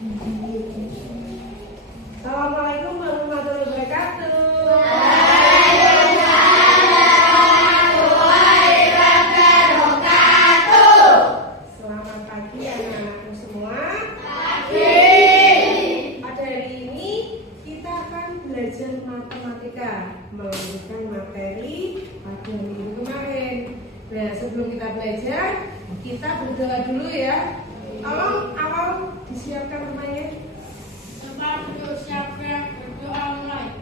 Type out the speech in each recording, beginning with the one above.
Assalamualaikum warahmatullahi wabarakatuh. Selamat pagi anak-anakku semua. Pada hari ini kita akan belajar matematika, melanjutkan materi pada minggu kemarin. Nah, sebelum kita belajar, kita berdoa dulu ya. Tolong awal disiapkan rumahnya. Tempat duduk siapkan, berdoa mulai.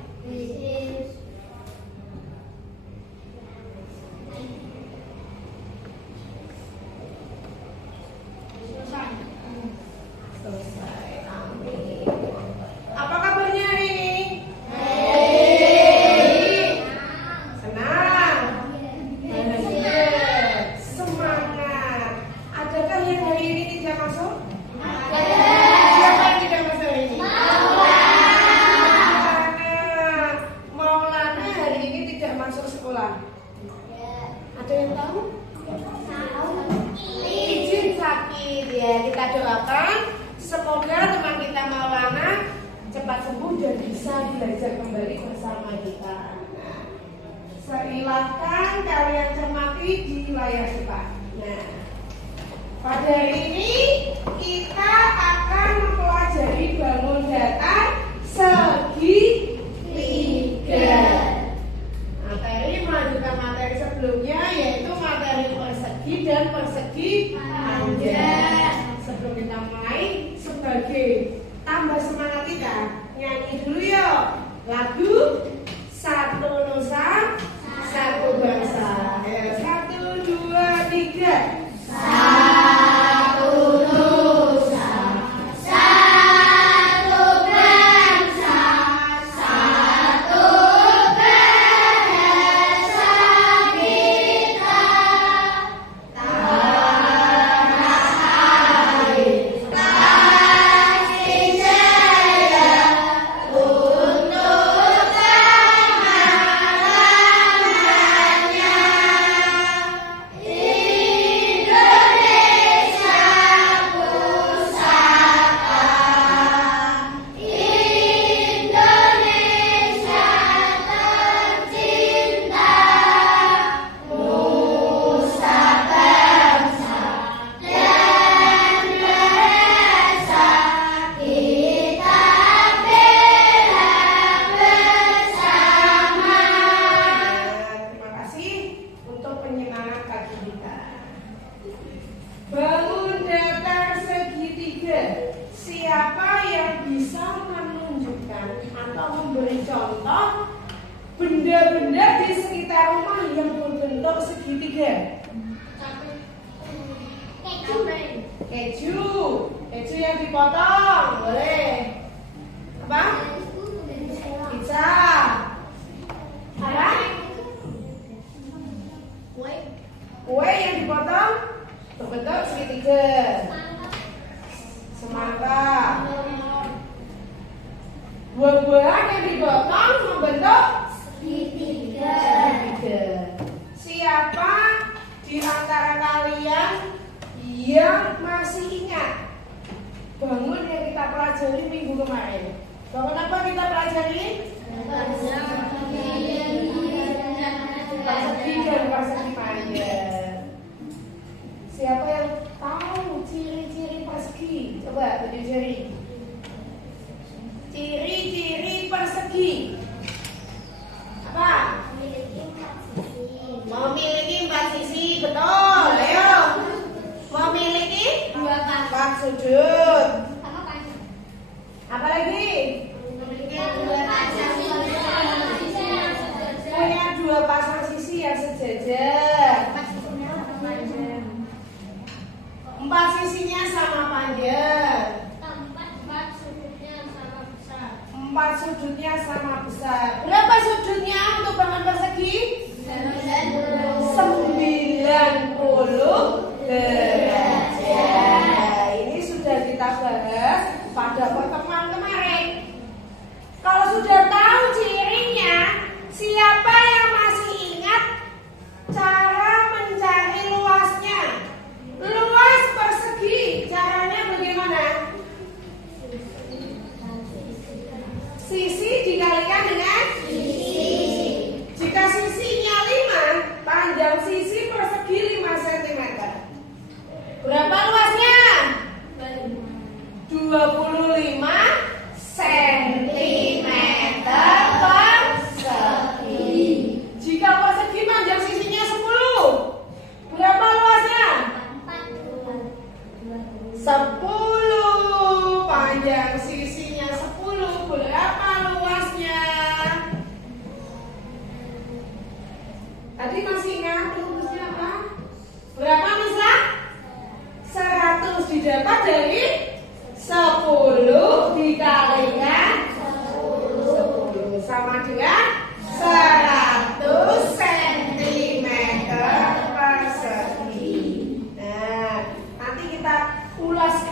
Selesai. Selesai. Amin. Apa kabarnya hari ini? Senang. Bahagia. Semangat. Adakah yang hari ini tidak masuk? Siapa yang tidak masuk hari ini? Maulana hari ini tidak masuk sekolah. Ada yang tahu? Izin sakit ya. Kita doakan semoga teman kita Maulana cepat sembuh dan bisa belajar kembali bersama kita. Nah, silahkan kalian cermati di layar cepat. Nah, pada hari ini kita akan mempelajari bangun datar segitiga. Materi melanjutkan materi sebelumnya yaitu materi persegi dan persegi panjang. Sebelum kita mulai, sebagai tambah semangat kita, nyanyi dulu yuk lagu Satu Nusa Satu Bangsa. Ayo, 1, 2, 3. Satu Nusa, satu bangsa, satu bahasa kita. Tanah air kasih jaya untuk selama-lamanya. Indonesia pusaka, Indonesia tercinta, nusa bangsa dan bahasa kita bela bersama. Terima kasih untuk penyemangat pagi kita. Bangun datar segitiga. Siapa yang bisa menunjukkan atau memberi contoh benda-benda di sekitar rumah yang berbentuk segitiga? Keju. Keju yang dipotong, boleh. Apa? Pizza. Apa? Kue yang dipotong berbentuk segitiga. Semangka. Buah-buahan yang dipotong membentuk segitiga. Siapa di antara kalian yang masih ingat bangun yang kita pelajari minggu kemarin? Bangun apa kita pelajari? Persegi dan persegi panjang. Siapa yang tahu ciri-ciri persegi? Coba tunjuk jari. Ciri-ciri persegi apa? Memiliki 4 sisi, betul. Ayo. Memiliki 4 sudut. Apa lagi? Punya 2 pasang sisi yang sejajar. 4 sisinya sama panjang. 4 sudutnya sama besar. Berapa sudutnya untuk bangun persegi? 90 derajat. Ini sudah kita bahas pada pertemuan kemarin. Kalau sudah tahu cirinya, siapa yang masih ingat cara mencari luasnya? Luas persegi caranya bagaimana?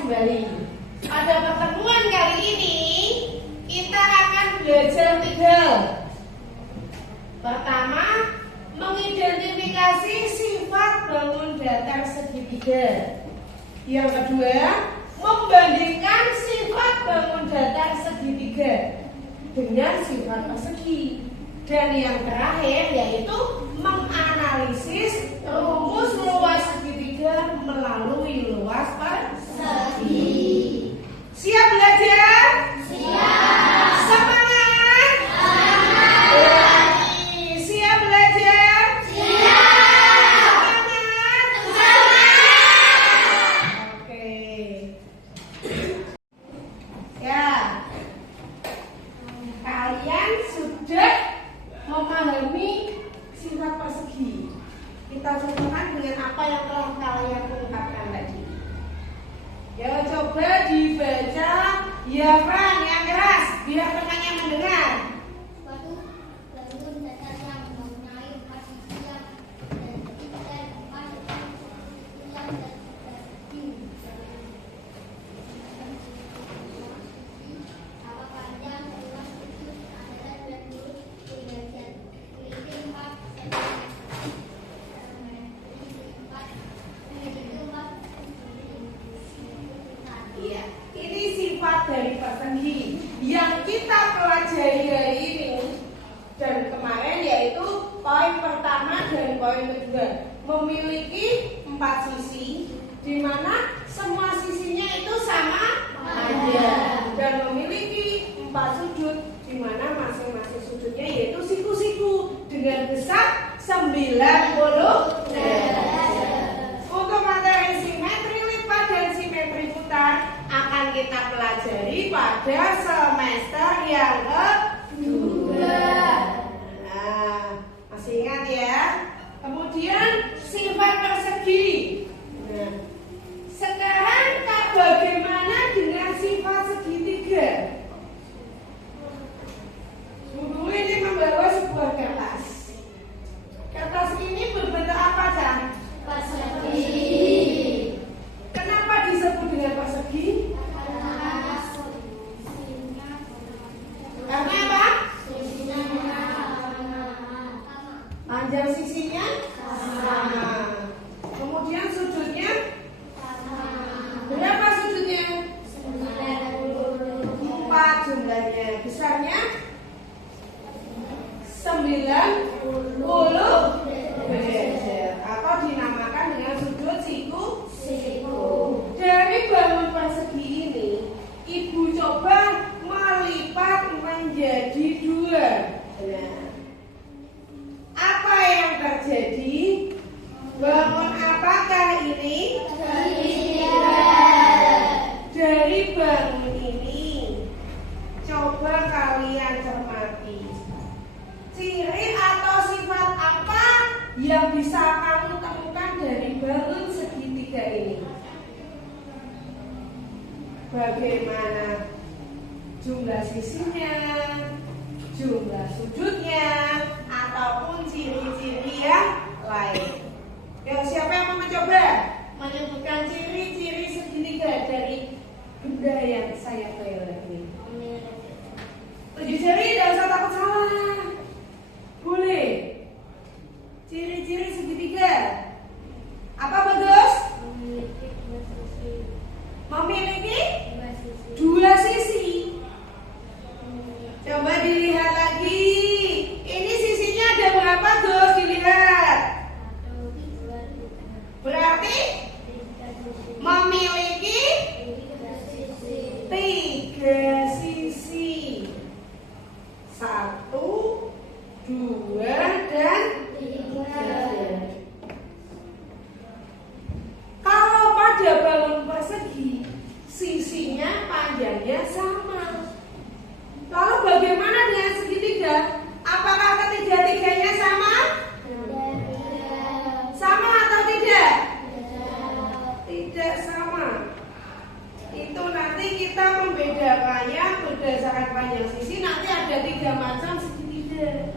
kembali. Pada pertemuan kali ini kita akan belajar 3 hal. Pertama, mengidentifikasi sifat bangun datar segitiga. Yang kedua, membandingkan sifat bangun datar segitiga dengan sifat persegi. Dan yang terakhir yaitu menganalisis rumus luas segitiga melalui luas persegi. Siap belajar? Siap. Semangat? Semangat. Siap belajar? Siap. Semangat? Semangat. Oke. Ya. Kalian sudah memahami sifat persegi. Kita contohkan dengan apa yang telah kalian ungkapkan tadi. Ya, coba dibaca ya Fran yang keras biar temannya mendengar. Suatu bangun datar yang mempunyai persegi yang dan empat yang apa panjang luas sudut adalah 20 derajat. Memiliki 4 Iya, ini sifat dari persegi yang kita pelajari hari ini dan kemarin, yaitu poin pertama dan poin kedua. Memiliki 4 sisi, di mana semua sisinya itu sama aja, dan memiliki 4 sudut, di mana masing-masing sudutnya yaitu siku-siku dengan besar 90 derajat. Untuk materi simetri lipat dan simetri putar akan kita pelajari pada semester yang kedua. Nah, masih ingat ya? Kemudian sifat persegi. Nah, sekarang bagaimana dengan sifat segitiga? Guru ini membawa sebuah kertas. Kertas ini berbentuk apa, Chan? persegi. Kenapa disebut dengan persegi? Karena apa? Panjang sisinya sama. Kemudian sudutnya berapa sudutnya? 4 jumlahnya. Besarnya 90 derajat atau dinamakan dengan sudut siku. Dari bangun persegi ini, Ibu coba melipat menjadi 2. Nah, apa yang terjadi? Bangun apakah ini? Dari bangun ini, coba kalian cermati. Ciri atau sifat apa yang bisa kamu temukan dari bangun segitiga ini? Bagaimana jumlah sisinya, jumlah sudutnya, ataupun ciri-ciri yang lain. Yuk, siapa yang mau mencoba menyebutkan ciri-ciri segitiga dari benda yang saya pelajari ini? 7 jari, tidak usah takut salah. Boleh. Ciri-ciri segitiga. Apa bagus? Memiliki 2 sisi. Coba dilihat lagi. Ini sisinya ada berapa, Gus? Dilihat. Berarti memiliki 3 sisi. 1, 2, dan 3. Kalau pada bangun persegi, sisinya panjangnya sama. Lalu bagaimana dengan segitiga? Apakah ketiga-tiganya sama? Sama atau tidak? Tidak sama. Itu nanti kita membedakannya berdasarkan panjang sisi. Nanti ada 3 macam segitiga.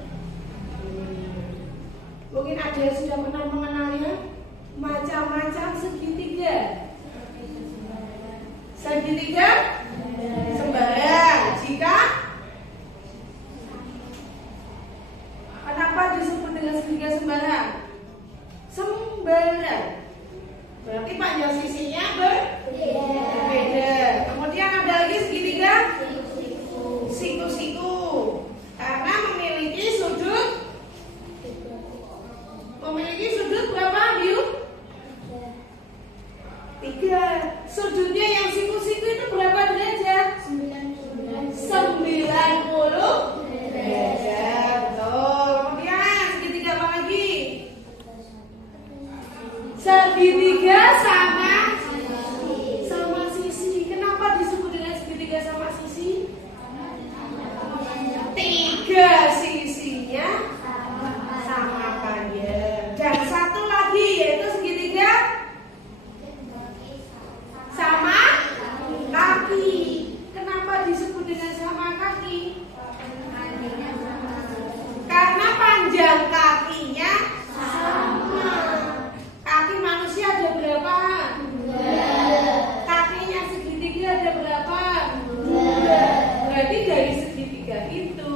Mungkin ada yang sudah pernah mengenalnya? Macam-macam segitiga. segitiga sembarang. Jika kenapa disebut dengan segitiga sembarang? Sembarang berarti panjang sisinya berbeda. Kemudian ada lagi segitiga siku-siku karena memiliki sudut berapa, Biu? 3. Sudutnya yang siku-siku itu berapa derajat? 90 derajat. Betul. Kemudian segitiga apa lagi? Segitiga sama sisi. Kenapa disebut dengan segitiga sama sisi? 3 sisinya sama panjang. Dan satu lagi yaitu segitiga sama kaki. Kenapa disebut dengan sama kaki? Karena panjang kakinya sama. Kaki manusia ada berapa? 2. Kakinya segitiga ada berapa? 2. Berarti dari segitiga itu,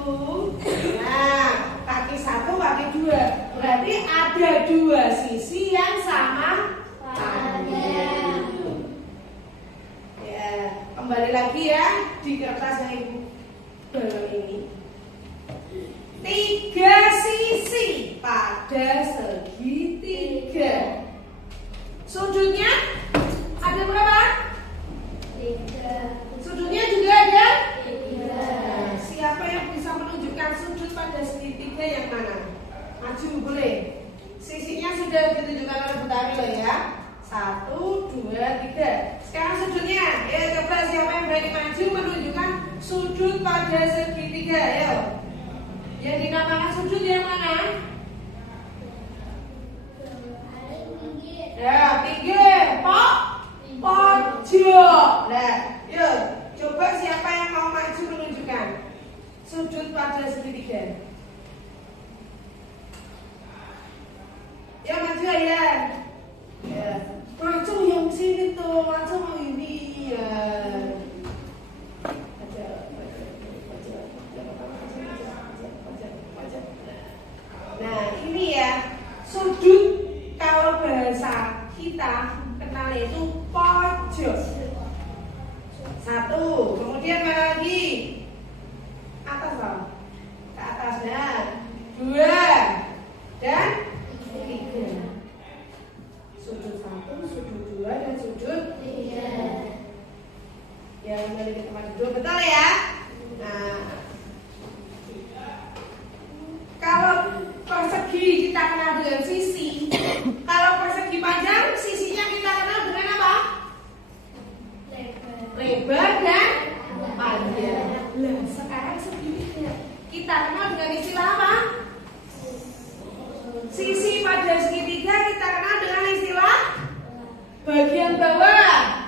nah, kaki 1, kaki 2. Berarti ada 2 sisi yang sama panjang. Ya, kembali lagi ya di kertas yang Ibu bawa ini. 3 sisi pada segitiga. Sudutnya ada berapa? 3. Sudutnya juga ada 3. Nah, siapa yang bisa menunjukkan sudut pada segitiga yang mana? Maju boleh. Sisinya sudah ditunjukkan oleh Bu Tari loh ya. 1, 2, 3. Sekarang sudutnya. Ya, coba siapa yang berani maju menunjukkan sudut pada segitiga. Ayo. Yang dinamakan sudut yang mana? Ya, pinggir, pojok. Nah, yuk, coba siapa yang mau maju menunjukkan sudut pada segitiga. Ya, maju ya. Ya, maju yang sini tuh, maju yang ini ya. Nah, ini ya sudut. Kalau bahasa kita kenal itu pojok. 1. Kemudian mana lagi? Atas dong. Ke atas dan 2 dan 3. Sudut 1, sudut 2 dan sudut 3. Ya, kembali ke tempat duduk, betul ya? Nah, kalau persegi kita kenal dengan sisi. Kalau persegi panjang, sisinya kita kenal dengan apa? Lebar dan panjang. Nah, sekarang segitiga kita kenal dengan istilah apa? Sisi pada segitiga kita kenal dengan istilah bagian bawah.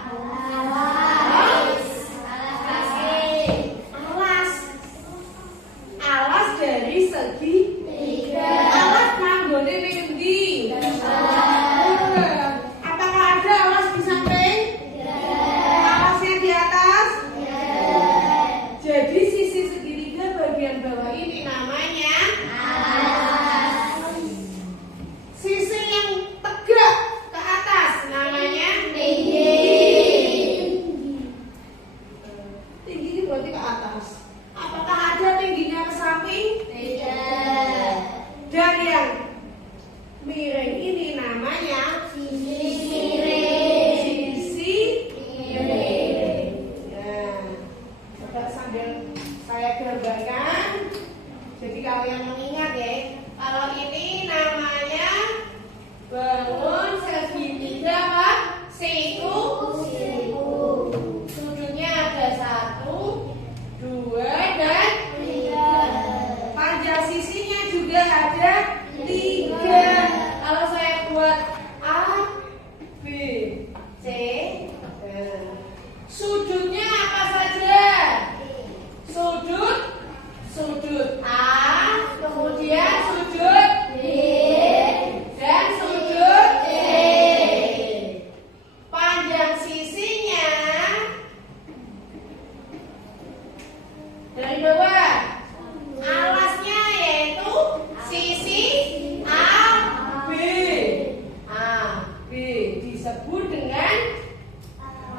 disebut dengan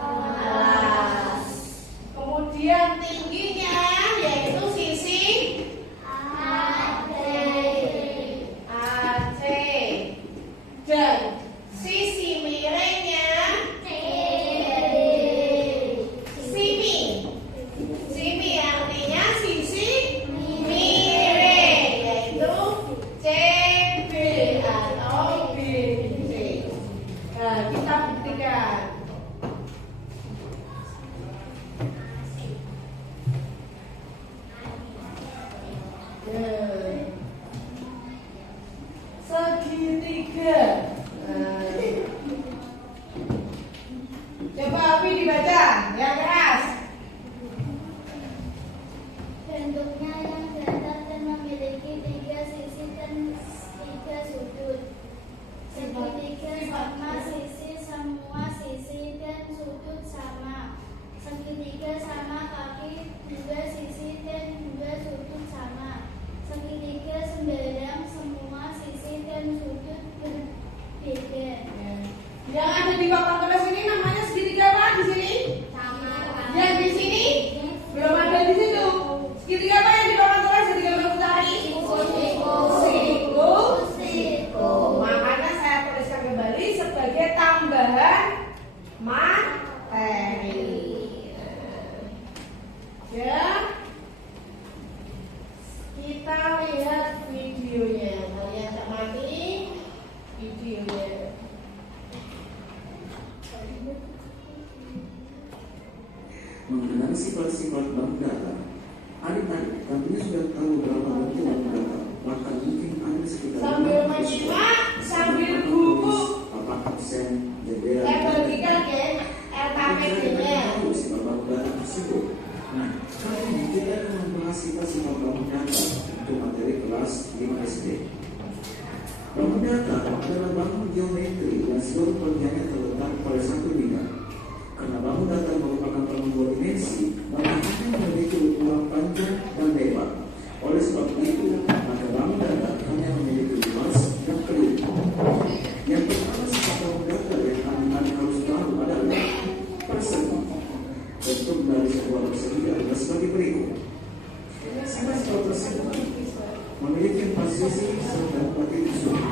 alas. Kemudian tingginya yaitu sisi AC. Dan sisi miringnya simi. Simi artinya sisi miring yaitu CB atau BC. Nah, kita buktikan. Segitiga. Coba Abi dibaca yang keras. Bentuknya yang datar dan memiliki 3 sisi dan 3 sudut. Segitiga sama sisi, semua sisi dan sudut sama. Segitiga sama kaki, 2 sisi dan 2 sudut sama. Segitiga sembarang, semua sisi dan sudut berbeda. Yang ada di papan tulis ini namanya segitiga apa di sini? Sama. Yang di sini belum ada di situ. Segitiga apa yang di papan tulis segitiga belum cari? Siku. Makanya saya tuliskan kembali sebagai tambahan materi. Ya. Kita lihat videonya. Kalian cermati videonya. Mengenai sifat-sifat bank data, adik-adik tentunya sudah tahu berapa bentuk bank data. Maka mungkin ada sekitar Sambil menyimak, sambil buku. Apa absen, jendela. Saya bagikan ya LKPD-nya. Tahu sifat bank data tersebut. Nah, kali ini kita akan membahas sifat-sifat bank data untuk materi kelas 5 SD. Bangun data adalah bangun geometri yang seluruh bagiannya terletak pada satu bidang. Karena bangun data merupakan bangun 2 dimensi, maka hanya memiliki ukuran panjang dan lebar. Oleh sebab itu, maka bangun data hanya memiliki luas dan keliling. Yang pertama sifat bangun data yang adik-adik harus tahu adalah persegi. Bentuk dari sebuah persegi adalah sebagai berikut. Sifat-sifat tersebut memiliki 4 sisi serta 4 titik sudut.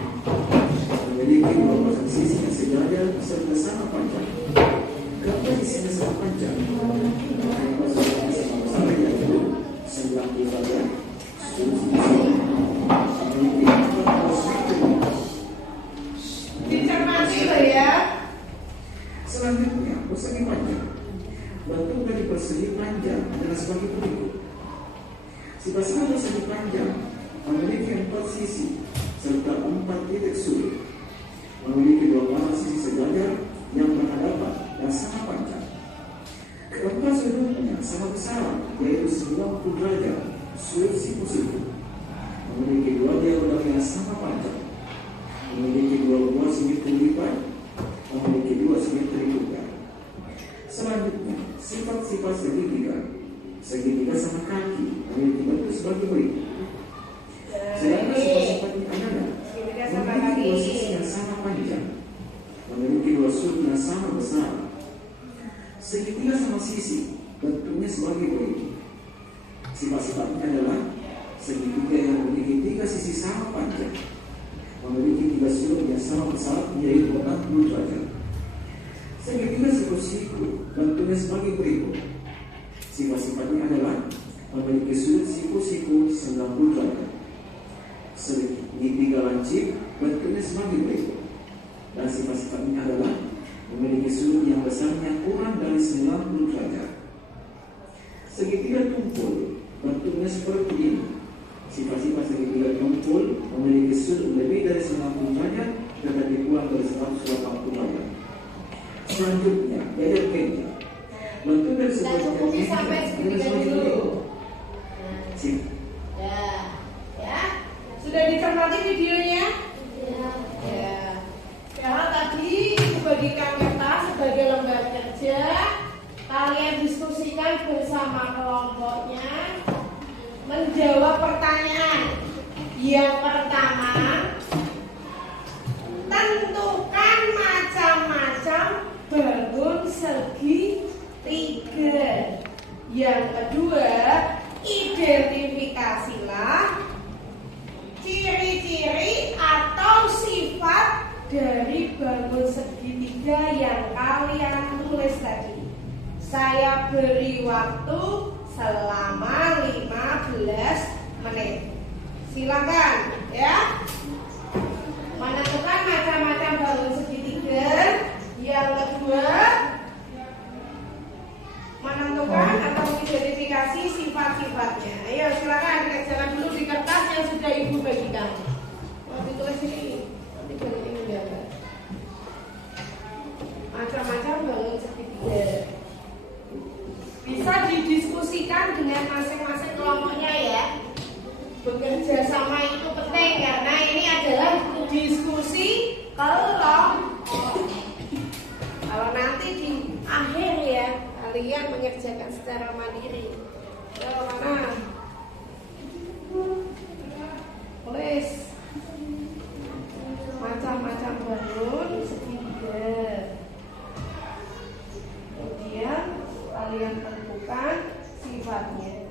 Memiliki 2 pasang sisi yang sejajar serta sama panjang. Gambar isinya sangat panjang. Gambar isinya sama besar yaitu 90 derajat. Memiliki 14 meter. Dicermati loh ya. Selanjutnya, persegi panjang. Bentuk dari persegi panjang adalah sebagai berikut. Sifat-sifat persegi panjang memiliki 4 sisi serta 4 titik sudut. Memiliki 2 pasang sisi sejajar yang berhadapan dan sama panjang. Keempat sudutnya sama besar, yaitu 90 derajat, sudut siku-siku. Memiliki 2 diagonal yang sama panjang. Memiliki 2 buah simetri lipat. Memiliki 2 simetri juga. Selanjutnya, sifat-sifat segitiga. Segitiga sama kaki memiliki bentuk sebagai berikut. Sedangkan sifat-sifatnya adalah memiliki 2 sisi yang sama panjang. Memiliki 2 sudut yang sama besar. Segitiga sama sisi bentuknya sebagai berikut. Sifat-sifatnya adalah segitiga yang memiliki 3 sisi sama panjang, memiliki 3 sudut yang sama besar yaitu 60 derajat. Segitiga siku-siku bentuknya sebagai berikut. Sifat-sifatnya adalah memiliki sudut siku-siku 90 derajat. Segitiga lancip bentuknya sebagai berikut. Dan sifat-sifatnya adalah memiliki sudut yang besarnya kurang dari 90 derajat. Segitiga tumpul bentuknya seperti ini. Sifat-sifat segitiga tumpul memiliki sudut lebih dari 90 derajat tetapi kurang dari 180 derajat. Selanjutnya, jajar keja. Bentuk dari sebuah Kita cukupi sampai segitiga dulu. Sip. Ya. Sudah dicermati videonya? Ya. Karena tadi bagikan kertas sebagai lembar kerja, kalian diskusikan bersama kelompoknya, menjawab pertanyaan. Yang pertama, tentukan macam-macam segitiga. Yang kedua, identifikasilah ciri-ciri atau sifat dari bangun segitiga yang kalian tulis tadi. Saya beri waktu selama 15 menit. Silakan ya. Menentukan macam-macam bangun segitiga. Yang kedua, menentukan atau mengidentifikasi sifat-sifatnya. Ayo silakan kerjakan dulu di kertas yang sudah ibu bagikan. Mau ditulis ini, nanti baru ini gambar. Macam-macam bangun segitiga. Bisa didiskusikan dengan masing-masing kelompoknya ya. Bekerja sama itu penting karena ini adalah diskusi kelompok. Kalau nanti di akhir ya kalian mengerjakan secara mandiri. Mana? Tulis macam-macam bangun segitiga. Kemudian kalian tentukan sifatnya.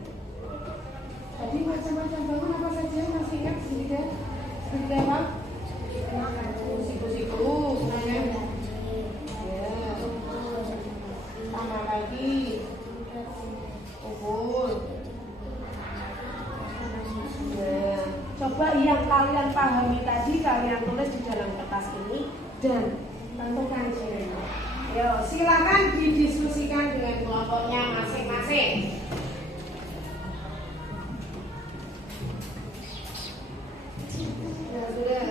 Tadi macam-macam bangun apa saja masih ingat segitiga? Segitiga apa? Siku-siku, ya. Sama lagi. Ubud. Nah, coba yang kalian pahami tadi kalian tulis di dalam kertas ini dan tentukan cirinya. Yo, silakan didiskusikan dengan kelompoknya masing-masing. Ya, sudah.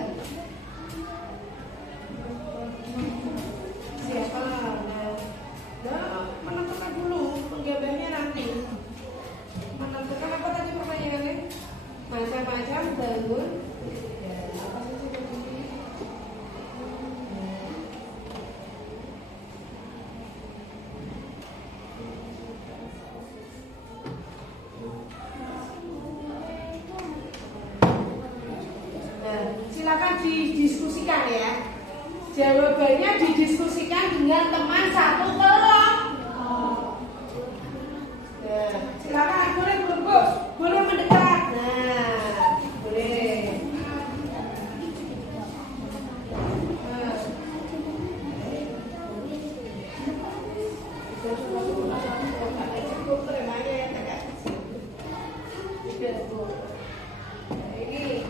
Siapa? Nah, menentukan dulu penggambarnya nanti. Menentukan apa tadi pertanyaannya? Macam-macam bangun. Ya, apa saja tadi? Nah, silakan didiskusikan ya. Jawabannya didiskusikan dengan teman satu kelompok. Nah, silakan boleh berbus, boleh mendekat. Nah, boleh. Cukup temanya ya kakak. Nah, ini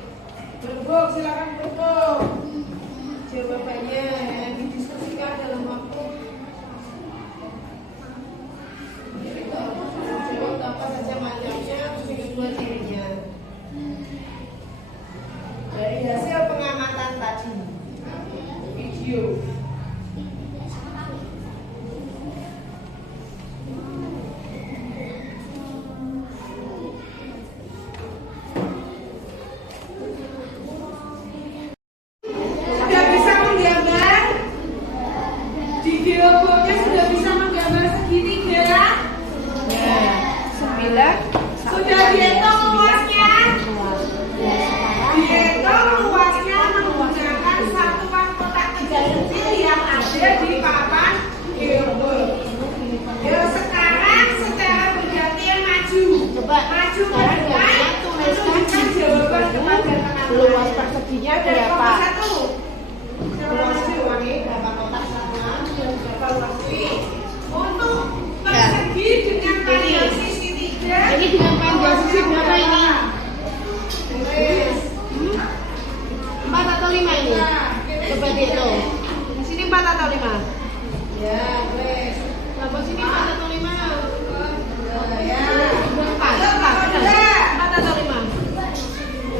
berbuk, silakan berbuk. Jawabannya yang didiskusikan dalam waktu. Jawab apa saja macamnya, terus yang kedua cirinya. Dari hasil pengamatan tadi, video. Sudah bisa menggambar? Di geoboardnya sudah bisa menggambar segitiga? Ya, 9. Sudah dihitung luasnya? Dihitung luasnya menggunakan satuan kotak kecil yang ada di papan geoboard. Ya, sekarang secara bergantian maju. Maju ke depan, menunjukkan jawaban kepada teman-teman. Luas perseginya berapa? Satu. Siapa maju? Ini berapa kotak sama? Berapa luas ini? Untuk persegi dengan panjang sisi 3. Ini dengan panjang sisi berapa ini? Tulis. 4 atau 5 ini? Coba dihitung. Di sini 4 atau 5? Ya, tulis. Berapa sini 4 atau 5? Ya. 4 atau 5?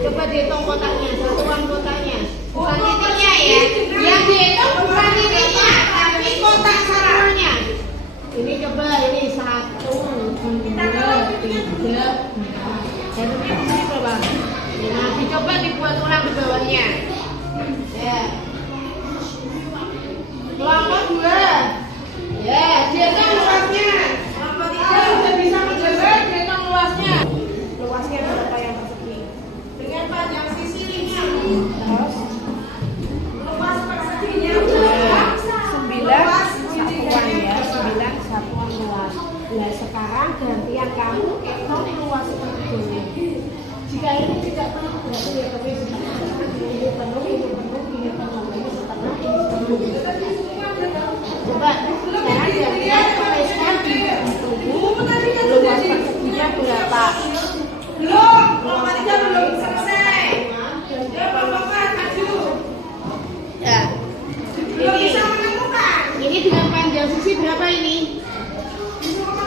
Coba dihitung kotaknya, satuan kotaknya. Bukan titiknya ya. Yang dihitung bukan titiknya, tapi kotak satuannya. Ini coba, ini 1, 2, 3, 4. Jatuhnya di sini berapa? Nah, dicoba dibuat ulang di bawahnya. Ya. Kelompok 2. Ya, dihitung luasnya. Kelompok 3 sudah bisa menggambar, dihitung luasnya. Luasnya berapa yang persegi? Dengan panjang sisi 5. Terus Luas perseginya berapa? Coba sekarang gantian tuliskan di bukumu luas perseginya berapa? Belum, matematika belum selesai. Ya, Bapak, maju. Ya. Belum bisa menemukan. Ini dengan panjang sisi berapa ini?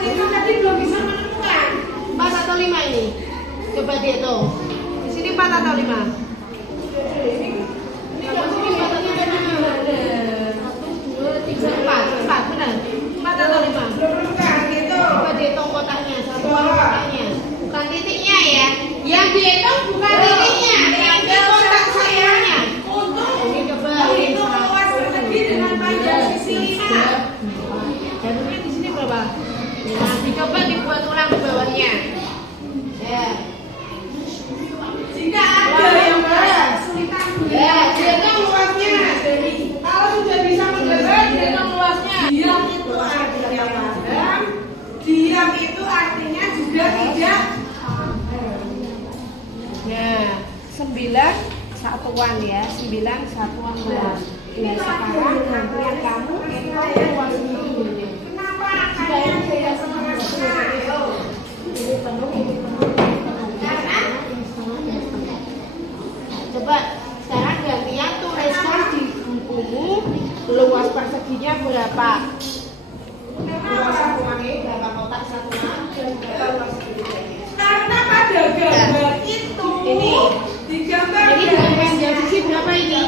Itu tadi belum bisa menemukan. 4 atau 5 ini? Coba dihitung. Di sini 4 atau 5? Empat, benar. 4 atau 5? Bukan gitu. Coba dihitung kotaknya, satuan kotaknya. Bukan titiknya ya. Yang dihitung bukan titiknya, tapi kotak satuannya. Ini coba ini Itu luas persegi dengan panjang sisi 5. jatuhnya di sini berapa? Nah, dicoba dibuat ulang di bawahnya. Ya. Jika ada yang kesulitan Ya, dihitung luasnya. kalau sudah bisa menggambar, dihitung luasnya. Diam itu artinya padam. Diam itu artinya juga tidak. Nah, 9 satuan ya, 9 satuan luas. Nah, sekarang gantian kamu hitung luas ini. Kenapa kalian tidak semangat? Ini penuh, ini penuh, ini penuh. Karena Coba sekarang gantian tuliskan di bukumu luas perseginya berapa? Luas satuannya berapa kotak satuan? Berapa luas perseginya? karena pada gambar itu Ini. digambar Ini dengan panjang sisi berapa ini?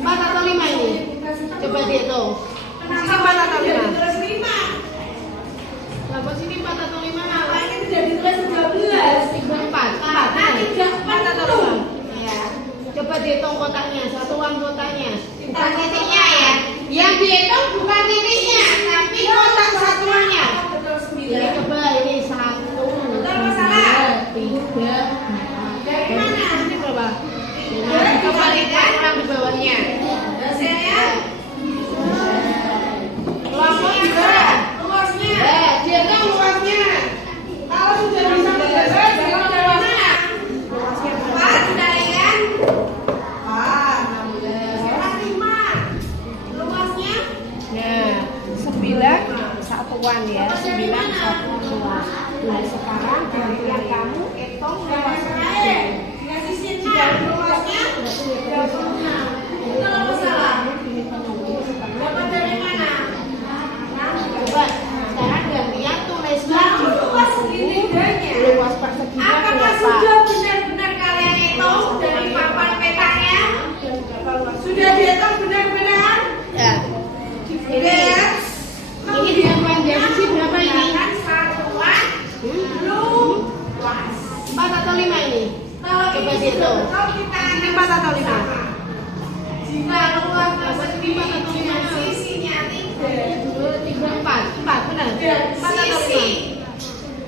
4 atau 5 ini? Coba dihitung. Kenapa pada tidak ditulis 5? Kenapa sini 4 atau 5? Makanya tidak ditulis 13. 4 atau 5? Ya. Coba dihitung kotaknya, satuan kotaknya. Bukan titiknya ya. Yang dihitung bukan titiknya, tapi kotak satuannya. Betul Ini 9. coba ini 1, 2, 3, 4. Dari mana? Ini berapa? Nah, coba lihat ulang di bawahnya. Hasilnya Luasnya juga. luasnya. Dihitung luasnya. Kalau sudah bisa menggambar, dihitung luasnya. Luasnya berapa? 4 dikalikan 4, 16. 5. Luasnya Nah, 9 satuan ya, 9 satuan luas. Nah, sekarang gantian kamu hitung luas. dikasih sini luasnya. Kalau salah. Dapat dari mana? Coba sekarang gantian tuliskan di Luas segitiga. luas perseginya Apakah berapa? sudah benar-benar kalian hitung dari papan petanya? Sudah dihitung benar-benar? Ya. Ini dengan panjang sisi berapa ini? Kan satuan luas. 4 atau 5 ini? Kalau Coba ini dihitung. kalau kita Ini 4 atau 5? jika luas persegi Ini 4 atau 5? dengan sisinya 3 2, 3, 4. 4 benar? dan 4 atau 5? sisi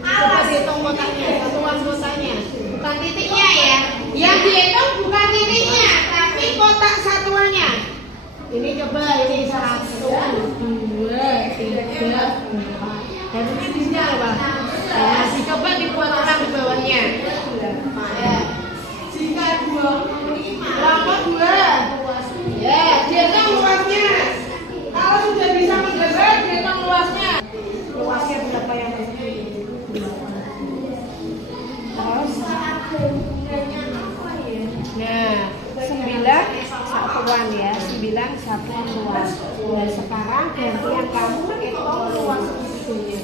Coba alas dihitung kotaknya, satuan kotaknya. Bukan titiknya ya. Yang dihitung bukan titiknya, tapi kotak satuannya. Ini coba ini 1, 2, 3, 4. Dan ini di sini apa? Ya, dicoba dibuat ulang di bawahnya. Ya. jika 25 Kelompok 2. Ya, dihitung luasnya. kalau sudah bisa menggambar dihitung luasnya. Luasnya berapa yang di sini? Terus nah, 9 satuan ya, 9 satuan luas. Nah, sekarang gantian kamu hitung luas segitunya.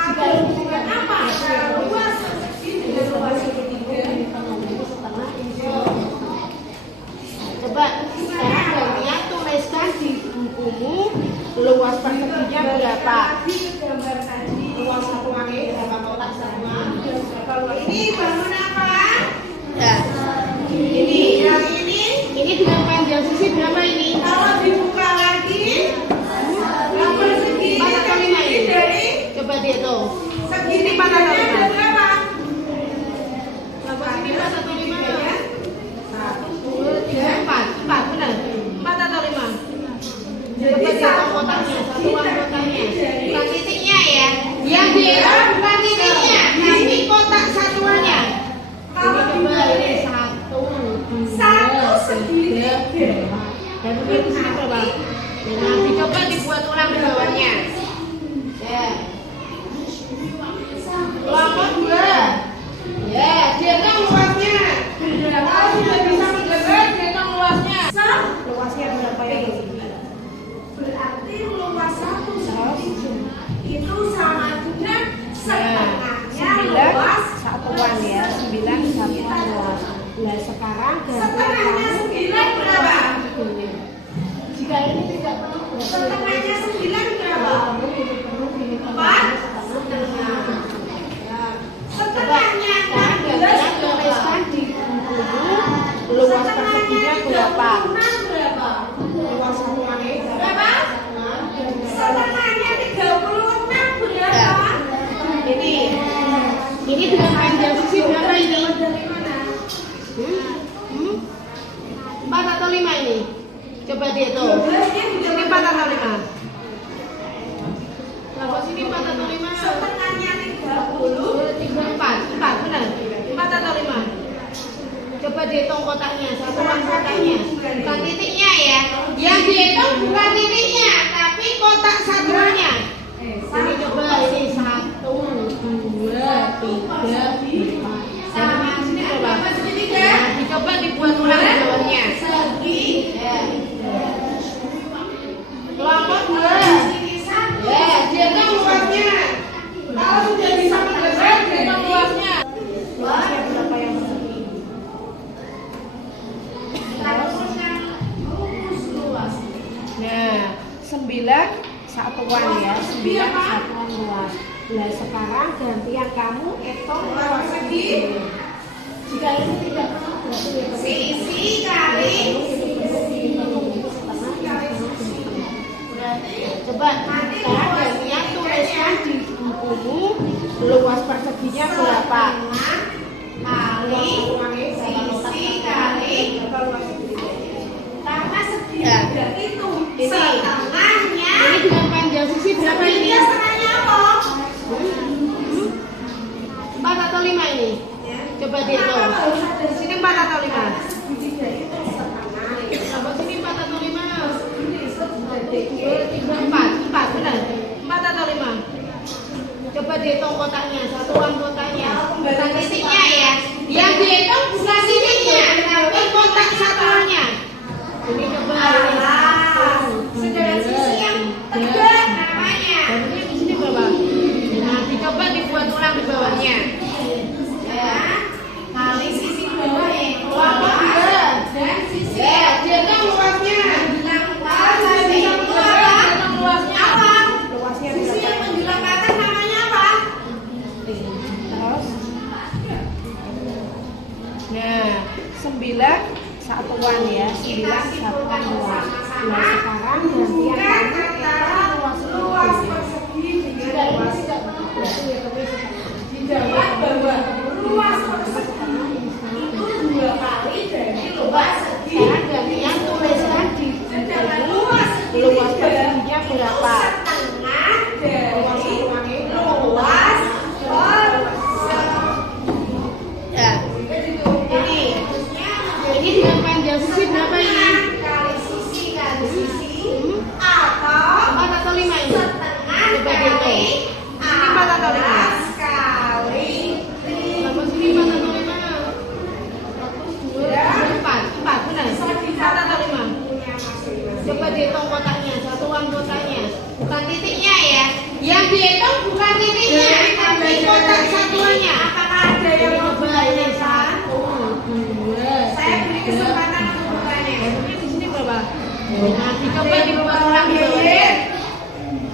Ada hubungan apa antara luas persegi dengan luas segitiga? Coba sekarang gantian tuliskan di bukumu luas perseginya berapa? Tadi gambar tadi. Luas satuannya berapa kotak satuan? Ini bangun apa? Ya. Ini yang ini. Ini dengan panjang sisi berapa ini? Kalau dibuka lagi, yang persegi 4 atau 5 ini? dari Coba dihitung. segini 4 atau 5? ada berapa? Kenapa sini 4 atau 5 ya? 1, 2, 3, 4. 4 benar? 4 atau 5? Coba dihitung kotaknya, satuan kotaknya. Bukan Dan di sini berapa? Nah, dicoba dibuat ulang di bawahnya. Ya. Kelompok 2. Ya, dihitung luasnya. Kalau sudah bisa menggambar, dihitung luasnya. Luasnya berapa ya? Berarti luas 1 itu sama dengan setengahnya luas satuan ya, 9 satuan luas. Nah, sekarang setengahnya 9 berapa? Jika ini tidak perlu Setengahnya 9 berapa? 4 setengah. Setengahnya 16 tuliskan di buku luas perseginya berapa? berapa? Luas satuannya Berapa? Setengahnya 36 berapa? Ini dengan panjang sisi berapa ini? Dari mana? 4 atau 5 ini? Coba dihitung. Sini 4 atau 5? Kalau sini 4 atau 5? Setengahnya 30 4 benar? 4 atau 5? Coba dihitung kotaknya, satuan kotaknya. Bukan titiknya ya. Yang dihitung bukan titiknya, tapi kotak satuannya. Ini coba ini 1, 2, 3, 4. Sama sini berapa? Nah, dicoba dibuat ulang di bawahnya. Ya. Kelompok 2. Ya, dihitung luasnya. Kalau sudah bisa menggambar, dihitung luasnya. Luasnya berapa yang persegi? Nah, 9 satuan ya, 9 satuan luas. Nah, sekarang gantian kamu hitung luas segi. Jika ini tidak perlu berarti ya sisi kali coba sekarang gantian tuliskan di bukumu luas perseginya berapa? kali sisi kali tambah segitiga itu setengahnya Ini dengan panjang sisi berapa ini? setengahnya apa? 4 atau 5 ini? Coba dihitung. Sini 4 atau 5? Segitiga itu setengah. Coba sini 4 atau 5? 2, 3, 4 benar? 4 atau 5? Coba dihitung kotaknya, satuan kotaknya. Bukan titiknya ya. Yang dihitung bukan titiknya, tapi kotak satuannya. Ini coba Sedangkan sisi yang tegak namanya. dan ini di sini berapa? Nah, dicoba dibuat ulang di bawahnya. Ya, kali sisi bawah Kelompok 2. dan sisi Ya, dihitung luasnya. Luasnya apa? Luasnya Sisi yang berapa? menjulang ke atas namanya apa? Terus. Nah, 9 satuan ya, 9 satuan luas. Nah, sekarang gantian kamu Antara luas persegi dengan luas dijawab bahwa luas persegi itu 2 kali dari luas segi. sekarang gantian tuliskan di Sedangkan buku luas luas perseginya berapa? setengah dari Luas satuannya luas Ya, ini dengan panjang sisi berapa ini? kali sisi Hmm? atau 4 atau 5 ini? setengah Coba kali dihitung. Sini 4 atau 5? kali Sama sini 4 atau 5? 1, 2, 3, 4 benar? 4 atau 5? Coba dihitung kotaknya, satuan kotaknya. Bukan titiknya ya. Yang dihitung bukan titiknya, tapi kotak satuannya. Apakah ada yang mau Coba ini 1, 2, Saya beri 3. kesempatan untuk bertanya. Ini di sini berapa? Nah, dicoba dibuat ulang di bawahnya.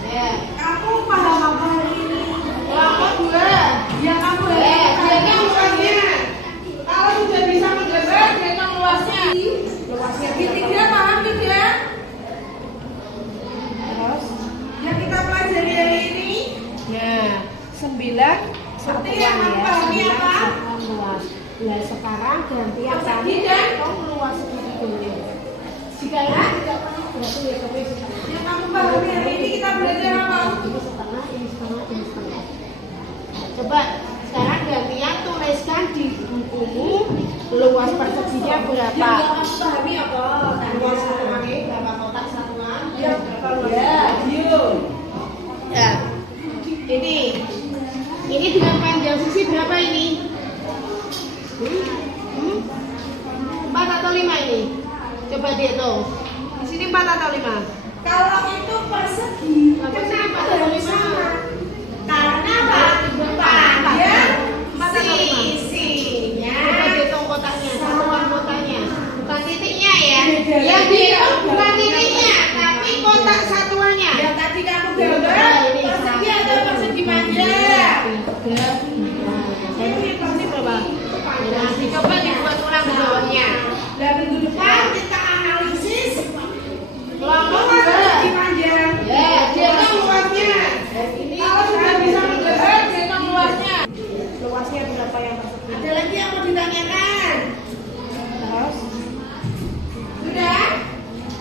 Ya. Kamu paham apa ini? Kelompok 2. Ya kamu Dihitung luasnya. Kalau sudah bisa menggambar, dihitung luasnya. Luasnya Segitiga paham tidak? Terus. Yang kita pelajari hari ini. Nah, 9 satuan ya, yang pahami 9 apa? satuan luas. Nah, sekarang gantian kamu Persegi dan? hitung luas segitiga. Jika ini tidak perlu berarti ya tapi setengah. Yang kamu pahami hari ini kita belajar apa? Ini setengah, ini setengah, ini setengah. Coba sekarang gantian tuliskan di bukumu luas perseginya berapa? Yang kamu pahami apa? Luas satuannya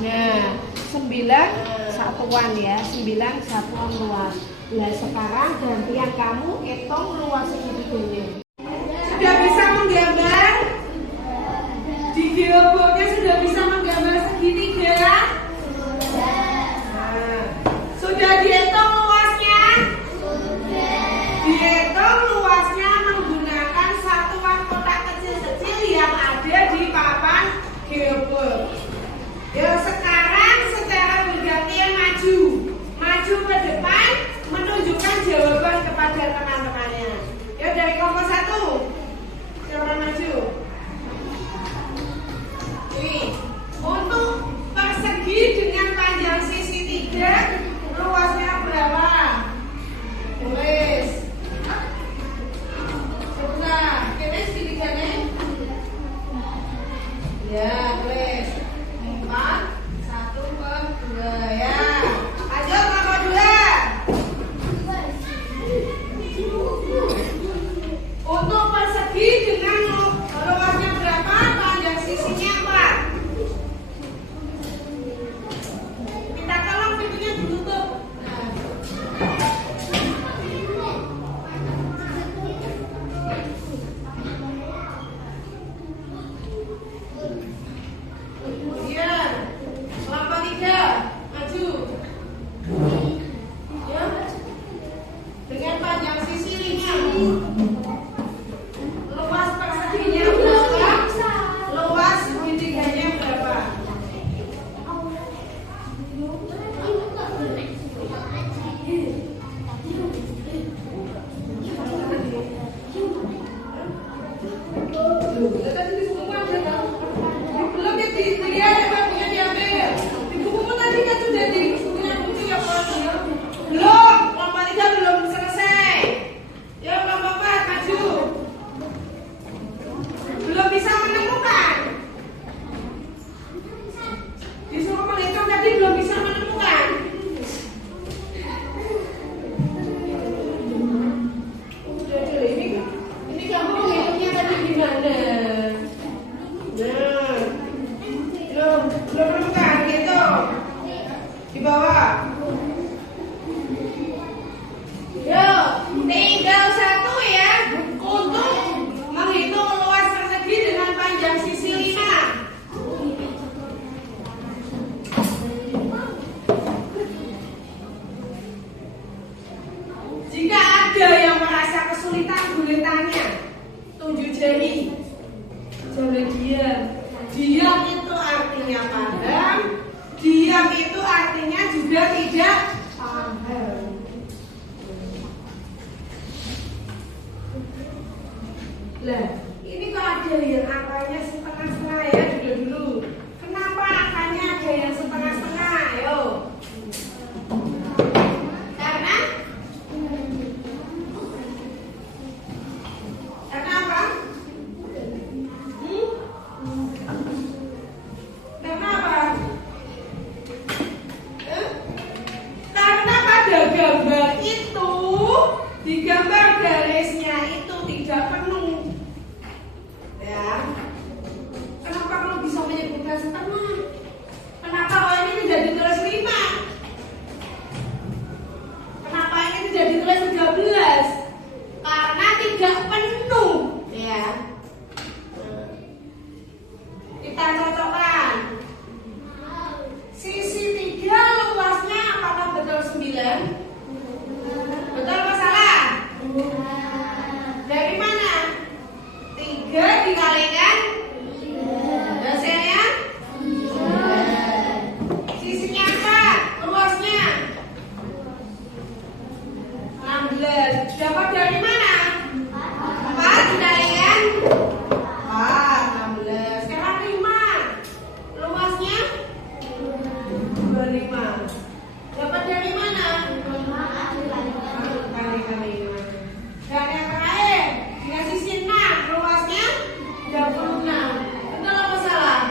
Nah, 9 satuan ya, 9 satuan luas. Nah, sekarang gantian kamu hitung luas segitiganya. Sudah bisa menggambar? Di geoboardnya sudah bisa menggambar segitiga? Nah, sudah dihitung luasnya? Dihitung luasnya menggunakan satuan kotak kecil-kecil yang ada di papan geoboard. Ya, sekarang secara bergantian maju ke depan menunjukkan jawaban kepada teman-temannya. Ya, dari kelompok 1 siapa maju? Nih, untuk persegi dengan panjang sisi 3 luasnya berapa? Tulis. Sudah, kira segitiganya? Ya, tulis. 4, 1/2 ya. Lanjut kelompok 2. Untuk persegi dengan luasnya berapa? Panjang sisinya 4. Minta tolong pintunya ditutup. Kemudian kelompok 3 maju. Ya. Dengan panjang sisi 5. Luas perseginya berapa? Luas segitiganya berapa? Tadi di buku ada kan? Belum ya dia ada bukunya diambil. Di bukumu tadi kan sudah di bukunya buku ya Pak. Belum, kelompok 3 belum selesai. Ya kelompok 4 maju. Belum bisa menemukan. Disuruh menghitung tadi belum bisa menemukan. Udah deh, ini kamu menghitungnya tadi gimana? Nah, belum menemukan gitu. Di bawah. Yuk, tinggal 1 ya untuk menghitung luas persegi dengan panjang sisi 5. Jika ada yang merasa kesulitan, boleh tanya. 7 jari. Jangan diam. Diam itu artinya paham. Diam itu artinya juga tidak paham. Lah, ini kok ada yang angkanya setengah-setengah ya dulu. Kenapa angkanya ada yang setengah-setengah? Ayo. Karena apa? Karena apa? Karena pada gambar itu, di gambar garisnya itu tidak penuh. Ya. Kenapa kamu bisa menyebutkan setengah? Kenapa ini tidak ditulis 5? Kenapa ini tidak ditulis 13? Karena tidak penuh. Ya. Kita cocokkan. Sisi 3 luasnya apakah betul 9? Betul apa salah? Dari mana? 3 dikalikan hasilnya 9. Sisinya apa? Luasnya 16. Dapat dari mana? 4 dikalikan 4, 16. Sekarang 5. Luasnya 25. Dapat dari mana? 5 dikalikan 5. Dan yang terakhir, dengan sisi 6, luasnya 36. Betul apa salah?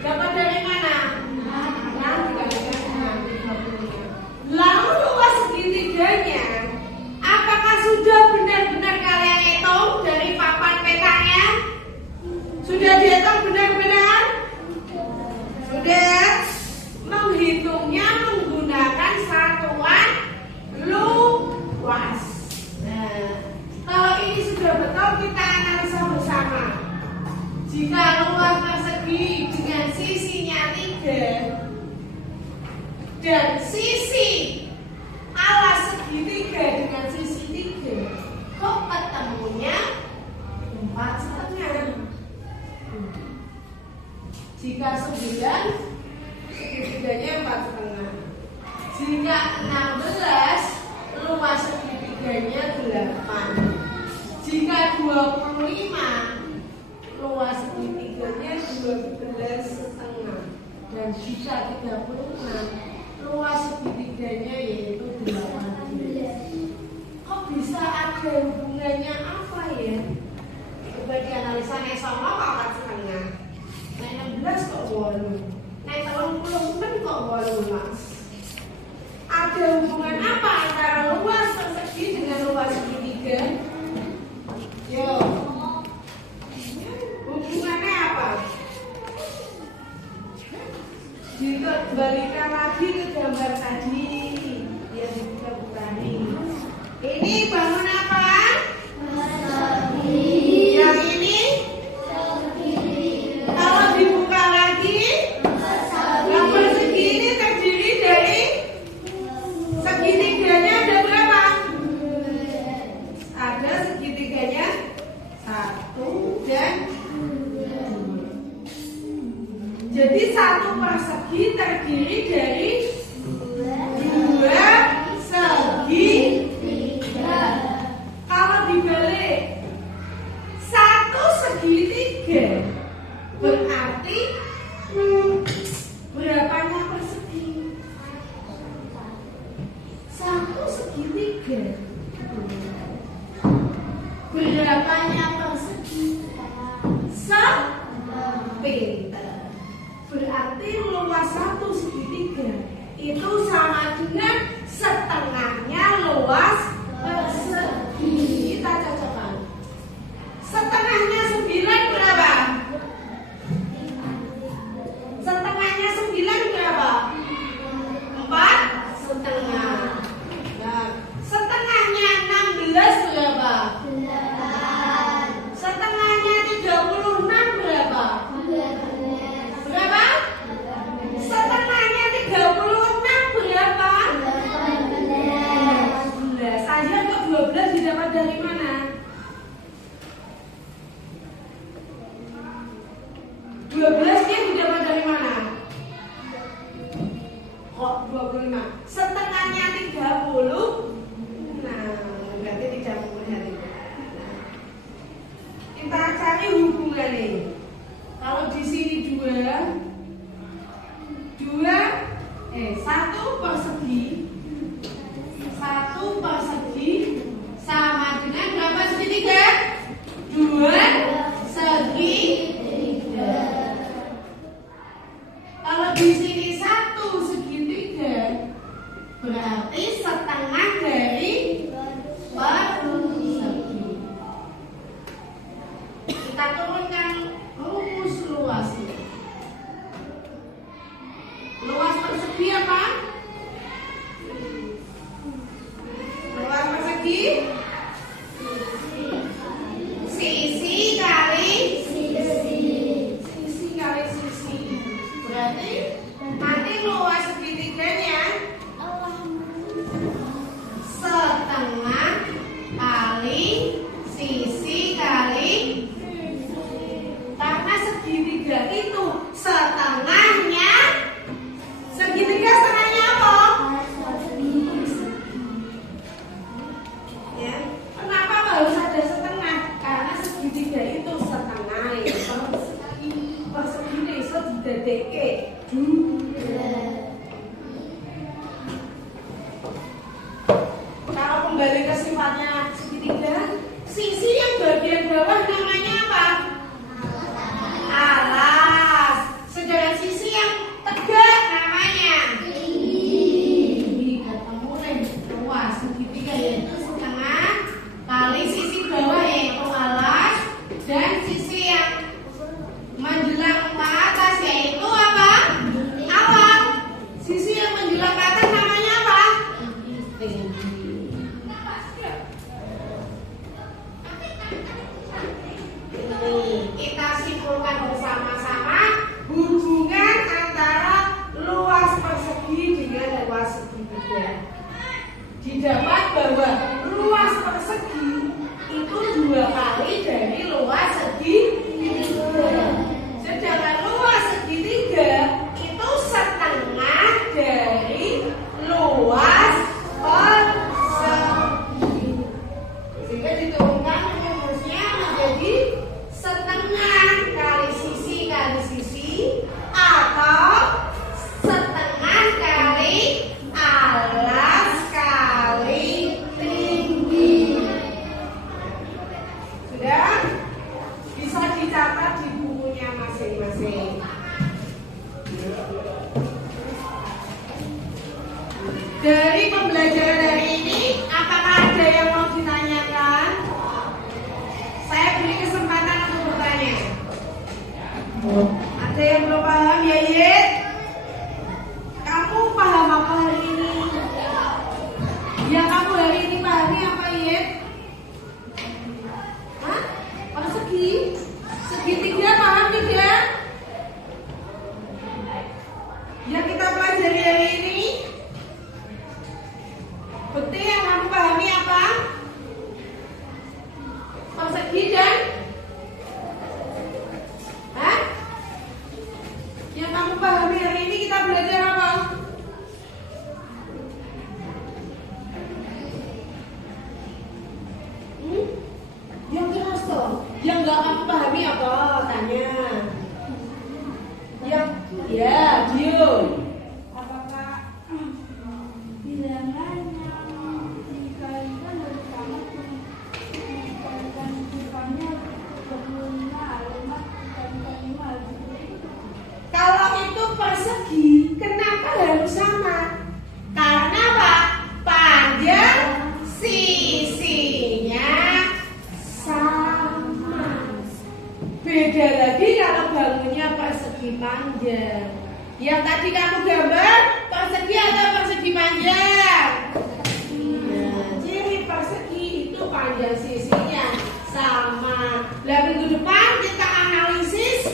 Dapat dari mana? 6 dikalikan 6, 35. Lalu luas segitiganya, apakah sudah benar-benar kalian hitung dari papan petanya? Sudah dihitung benar-benar? Sudah? dan sisi ala segitiga dengan sisi 3, kok ketemunya 4,5. Jika 9, segitiganya 4,5. Jika 16, luas segitiganya 8. Jika 25, luas segitiganya 12,5. Dan jika 36, luas segitiganya yaitu 18. Kok bisa ada hubungannya apa ya? Coba dianalisa. Nek 9 kok 4,5. Nek 16 kok 8. Nek 30 kok 18. Ada hubungan apa antara luas persegi dengan luas segitiga? Yo, hubungannya apa? Jika balikan lagi ke gambar tadi, ya kita bukan ini bangun apa? Yang ini? Kalau dibuka lagi, yang persegi ini terdiri dari segitiganya ada berapa? Ada segitiganya 1 dan 2. Jadi satu persegi terdiri dari 2 segitiga. Kalau dibalik, 1 segitiga berarti berapanya persegi? 1 segitiga berapanya persegi? Sepinter. Berarti luas 1 segitiga itu sama dengan setengahnya luas persegi. Kita cocokkan. Setengahnya 9 berapa? Setengahnya 9 berapa? 4,5. Nah, setengahnya 16 berapa? 8. Setengahnya 36 berapa? 12. Berapa? Setengahnya 36 berapa? 12. Saja kok 12 didapat dari mana? 12-nya didapat dari mana? Kok 25? Setengahnya 30. Nah, berarti 30 hari. Kita cari hubungannya. Kalau di sini 1 persegi, 1 persegi sama dengan berapa segitiga? 2 segitiga. Kalau di sini 1 segitiga, berarti setengah dari persegi. Kita turunkan rumus luasnya. Luas persegi apa? Luas persegi sisi kali sisi kali sisi. Berarti nanti luas segitiganya setengah kali sisi kali. Karena segitiga itu setengahnya. Segitiga setengahnya apa? Ya. Kenapa harus ada setengah? Karena segitiga itu setengah ya. Persegi itu didadekke 2. didapat bahwa luas persegi itu 2 kali dari luas segitiga. Sedangkan luas segitiga itu setengah dari luas persegi. Sehingga diturunkan rumusnya menjadi setengah kali sisi atau setengah kali alas kali tinggi. Sudah bisa dicatat di bukunya masing-masing. Dari pembelajaran hari ini, apakah ada yang mau ditanyakan? Saya beri kesempatan untuk bertanya. Ada yang belum paham ya, Yit? Kamu paham apa hari ini? Yang kamu hari ini pahami apa, Yit? Hah? Persegi? Segitiga paham tidak? Yang kita pelajari hari ini? Bukti yang kamu pahami apa? Persegi dan? Hah? Yang kamu pahami hari ini kita belajar apa? Yang keras toh. Yang nggak kamu pahami apa? Tanya. Yang ya, diam. Apakah bilangan yang dikalikan bersama dikalikan depannya 25 alamat dikalikan 5? Kalau itu persegi, kenapa harus sama? Karena apa? Panjang sisinya sama. Beda lagi kalau bangunnya persegi panjang. Yang tadi kamu gambar persegi atau persegi panjang? Nah, ciri persegi itu panjang sisinya sama. Lah minggu depan kita analisis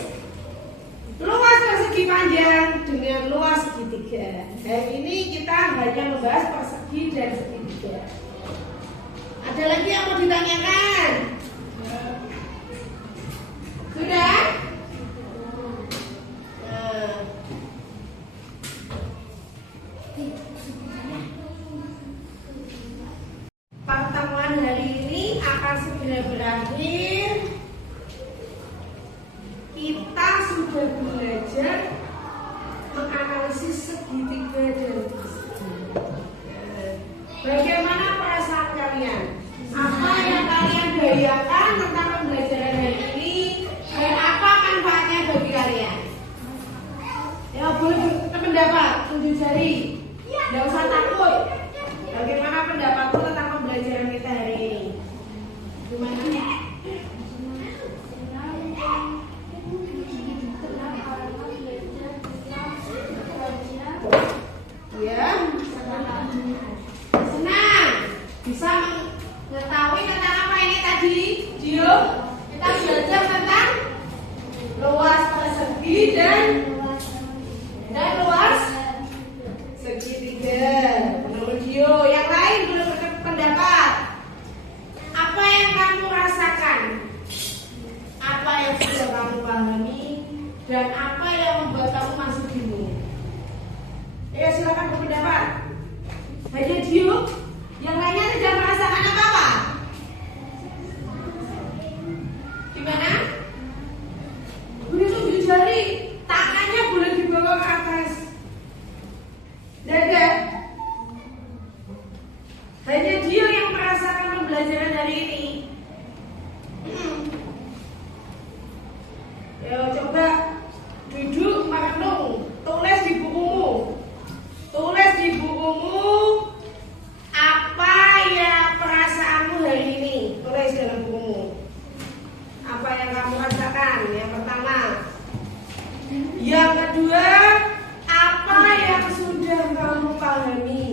luas persegi panjang dengan luas segitiga. Hari ini kita hanya membahas persegi dan segitiga. Ada lagi yang mau ditanyakan? Sudah? Nah. Pertemuan hari ini akan segera berakhir. Kita sudah belajar menganalisis segitiga dan persegi. Bagaimana perasaan kalian? Apa yang kalian bayangkan tentang pembelajaran hari ini dan apa manfaatnya bagi kalian? Ya boleh berpendapat, tunjuk jari. Tidak usah takut. Bagaimana pendapatmu tentang pembelajaran kita hari ini? Gimana? Ya, senang. Bisa mengetahui tentang apa ini tadi? Dio, kita belajar tentang luas persegi dan luas segitiga. Menurut Dio, yang lain boleh berpendapat. Apa yang kamu rasakan? Apa yang sudah kamu pahami? Dan apa yang membuat kamu masih bingung? Ya silakan berpendapat. Hanya Dio, yang lainnya tidak merasakan apa-apa. Gimana? Boleh tunjuk jari, tangannya boleh dibawa ke atas. Dada. Hanya Dio yang merasakan pembelajaran hari ini. Ya coba duduk merenung, tulis di bukumu. Tulis di bukumu apa ya perasaanmu hari ini. Tulis dalam bukumu. Apa yang kamu rasakan? Yang pertama. Yang kedua, apa yang sudah kamu pahami?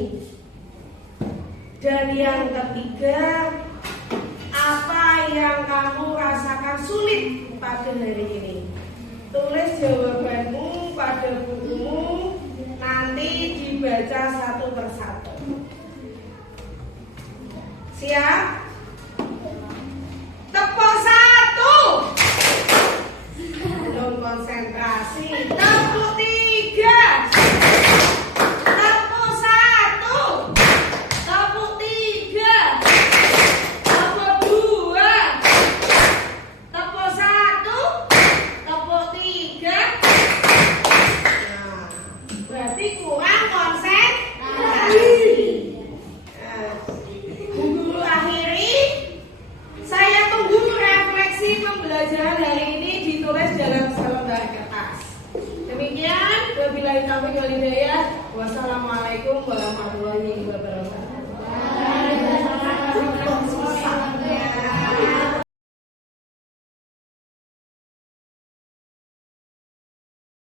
Dan yang ketiga, apa yang kamu rasakan sulit pada hari ini? Tulis jawabanmu pada bukumu, nanti dibaca satu persatu. Siap? Tepuk 1. Belum konsentrasi. Tepuk 3. Tepuk 1. Tepuk 3. Tepuk 2. Tepuk 1. Tepuk 3. Nah, berarti kurang konsentrasi. Guru akhiri. Saya tunggu refleksi pembelajaran hari ini ditulis dalam selembar kertas. Demikian, wabillahi taufiq wal hidayah. Wassalamualaikum warahmatullahi wabarakatuh.